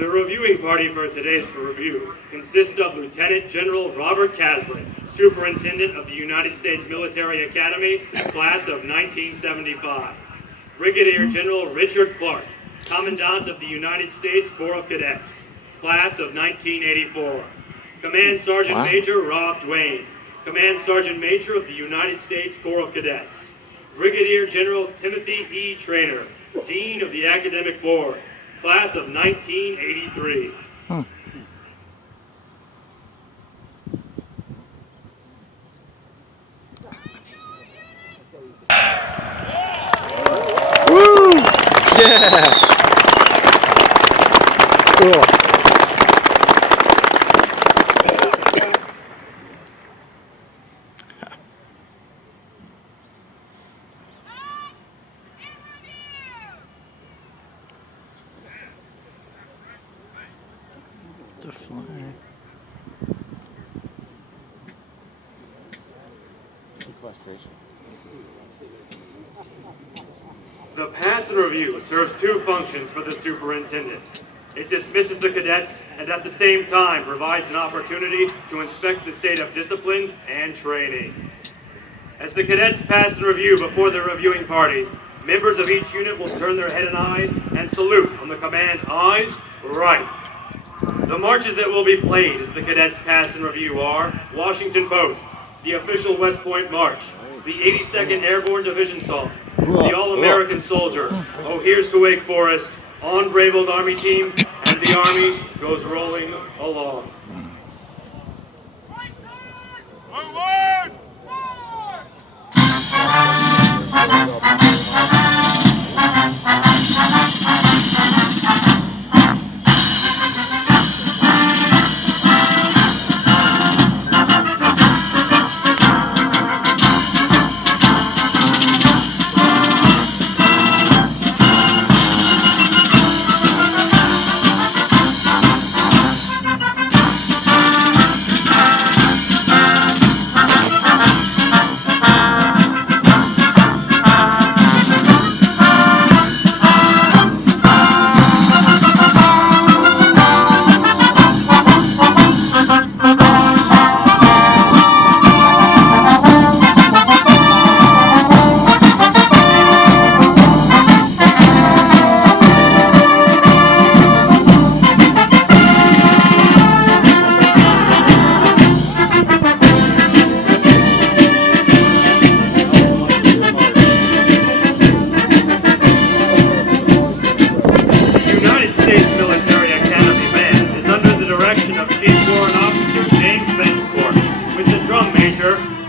The reviewing party for today's review consists of Lieutenant General Robert Caslin, Superintendent of the United States Military Academy, class of 1975. Brigadier General Richard Clark, Commandant of the United States Corps of Cadets, class of 1984. Command Sergeant Major Rob Duane, Command Sergeant Major of the United States Corps of Cadets. Brigadier General Timothy E. Traynor, Dean of the Academic Board, class of 1983. Woo! Yeah! Cool. The flag. Sequestration. The pass and review serves two functions for the superintendent. It dismisses the cadets and at the same time provides an opportunity to inspect the state of discipline and training. As the cadets pass and review before the reviewing party, members of each unit will turn their head and eyes and salute on the command eyes right. The marches that will be played as the cadets pass and review are Washington Post, the official West Point March, the 82nd Airborne Division Song, the All-American Soldier, Oh Here's to Wake Forest, On Brave Old Army Team, and the Army Goes Rolling Along.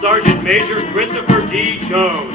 Sergeant Major Christopher D. Jones.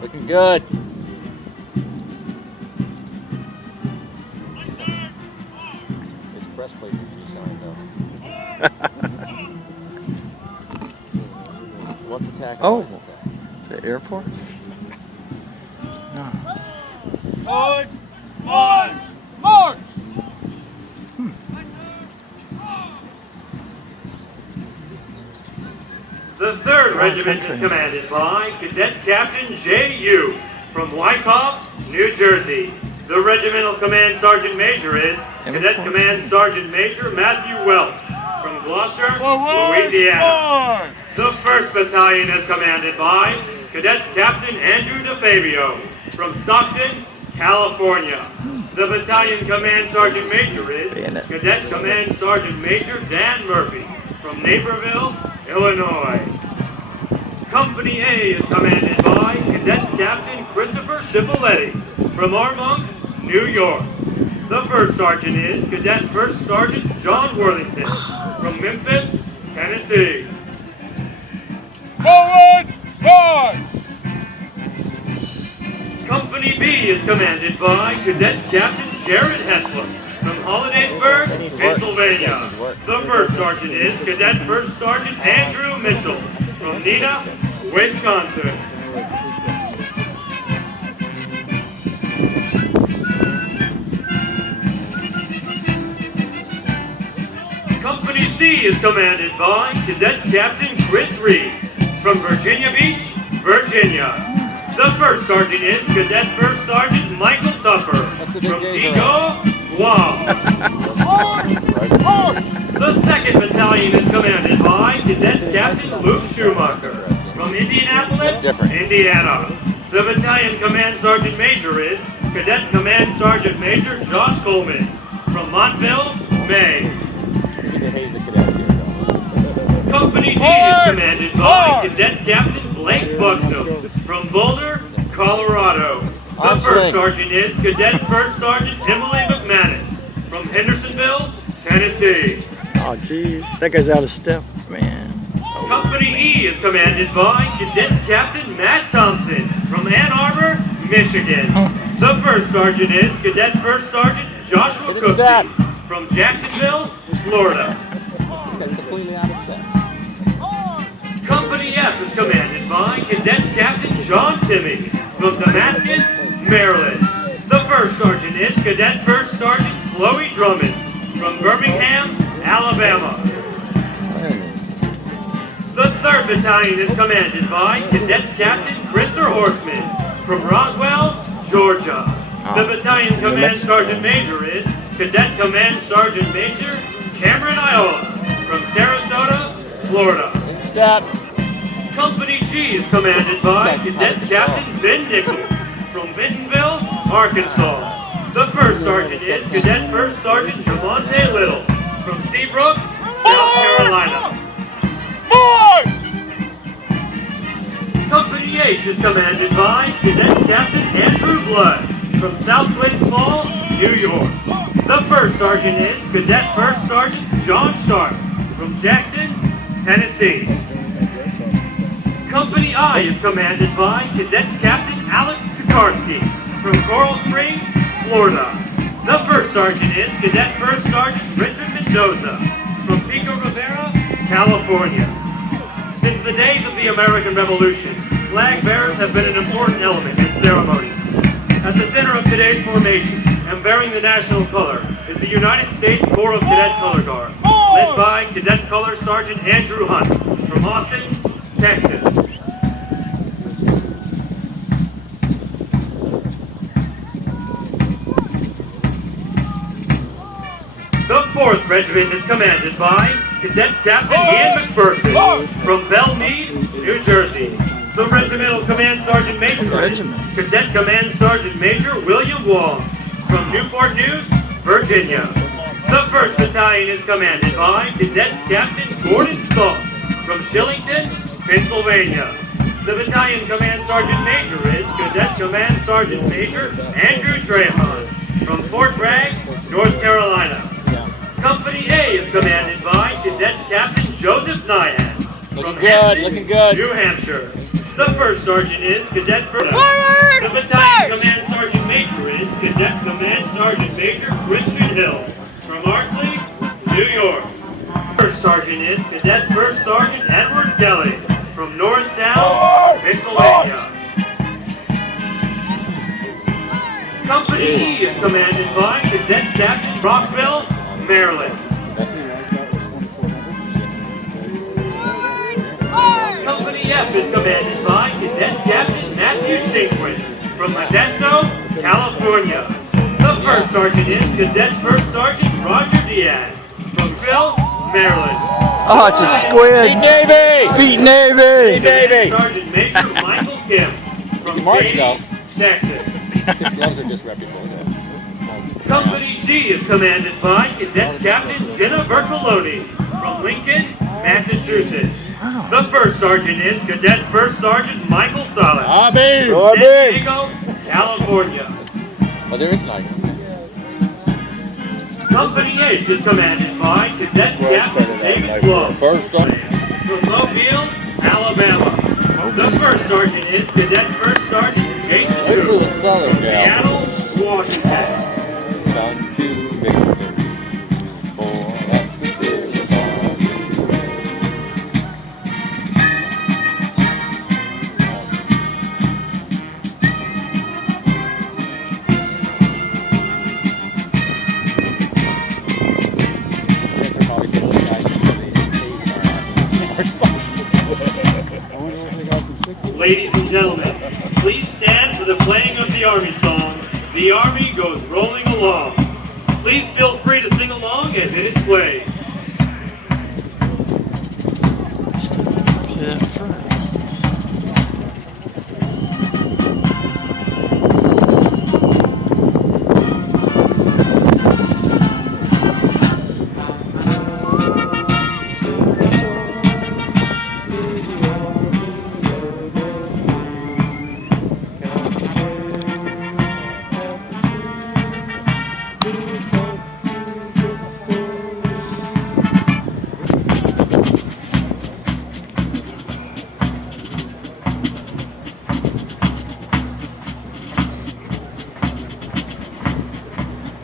Looking good. Breastplate that you signed though. What's attack? Oh, the Air Force? No. Good. March! March! The 3rd Regiment is commanded by Cadet Captain J.U. from Wyckoff, New Jersey. The regimental command sergeant major is Cadet Command Sergeant Major Matthew Welch from Gloucester, Louisiana. The 1st Battalion is commanded by Cadet Captain Andrew DeFabio from Stockton, California. The Battalion Command Sergeant Major is Cadet Command Sergeant Major Dan Murphy from Naperville, Illinois. Company A is commanded by Cadet Captain Christopher Schipoletti from Armonk, New York. The 1st Sergeant is Cadet 1st Sergeant John Worthington from Memphis, Tennessee. Forward! March! Company B is commanded by Cadet Captain Jared Hessler from Hollidaysburg, Pennsylvania. The 1st Sergeant is Cadet 1st Sergeant Andrew Mitchell from Neenah, Wisconsin. C is commanded by Cadet Captain Chris Reeves from Virginia Beach, Virginia. The first sergeant is Cadet First Sergeant Michael Tupper from Tigo, Guam. The second battalion is commanded by Cadet Captain Luke Schumacher from Indianapolis, Indiana. The battalion command sergeant major is Cadet Command Sergeant Major Josh Coleman from Montville, Maine. Company D is commanded by Cadet Captain Blake Bucknell from Boulder, Colorado. The first sergeant is Cadet First Sergeant Emily McManus from Hendersonville, Tennessee. Oh, jeez. That guy's out of step, man. Company E is commanded by Cadet Captain Matt Thompson from Ann Arbor, Michigan. The first sergeant is Cadet First Sergeant Joshua Cooksey from Jacksonville, Florida. Company F is commanded by Cadet Captain John Timmy from Damascus, Maryland. The first sergeant is Cadet First Sergeant Chloe Drummond from Birmingham, Alabama. The third battalion is commanded by Cadet Captain Christopher Horseman from Roswell, Georgia. The battalion command sergeant major is Cadet Command Sergeant Major Cameron Iola from Sarasota, Florida. Company G is commanded by Cadet Captain Ben Nichols from Bentonville, Arkansas. The first sergeant is Cadet First Sergeant Jamonte Little from Seabrook, South Carolina. Company H is commanded by Cadet Captain Andrew Blood from South Glens Falls, New York. The first sergeant is Cadet First Sergeant John Sharp from Jackson, Tennessee. Company I is commanded by Cadet Captain Alec Kukarski from Coral Springs, Florida. The first sergeant is Cadet First Sergeant Richard Mendoza from Pico Rivera, California. Since the days of the American Revolution, flag bearers have been an important element in ceremonies. At the center of today's formation, and bearing the national color, is the United States Corps of Cadet Color Guard, led by Cadet Color Sergeant Andrew Hunt from Austin, Texas. The 4th Regiment is commanded by Cadet Captain Ian McPherson from Belmead, New Jersey. The Regimental Command Sergeant Major is Cadet Command Sergeant Major William Wong from Newport News, Virginia. The 1st Battalion is commanded by Cadet Captain Gordon Salt from Shillington, Pennsylvania. The Battalion Command Sergeant Major is Cadet Command Sergeant Major Andrew Trahan from Fort Bragg, North Carolina. Company A is commanded by Cadet Captain Joseph Nyack from Hampton, New Hampshire. The first sergeant is Cadet First. The Battalion Command Sergeant Major is Cadet Command Sergeant Major Christian Hill from Ardsley, New York. First sergeant is Cadet First Sergeant Edward Kelly from Norristown, Pennsylvania. Company E is commanded by Cadet Captain Rockville, Maryland. Company F is commanded by Cadet Captain Matthew Shinkwin from Modesto, California. The first sergeant is Cadet First Sergeant Roger Diaz from Phil, Maryland. Oh, it's a squid. Beat Navy! Beat Navy! Navy! Sergeant Major Michael Kim from Katy, Texas. Gloves are just reputable. Company G is commanded by Cadet Captain Jenna Bercoloni from Lincoln, Massachusetts. The first sergeant is Cadet First Sergeant Michael Salas from San Diego, California. Oh, there is none. Company H is commanded by Cadet Captain David Glove from Mobile, Alabama. The first sergeant is Cadet First Sergeant Jason Yu from Seattle, Washington. 1, 2, victory. 4, that's the fearless song. Yes, they're probably some of the guys. The Army goes rolling along. Please feel free to sing along as it is played. Yeah, first.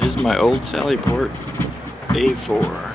This is my old Sallyport A4.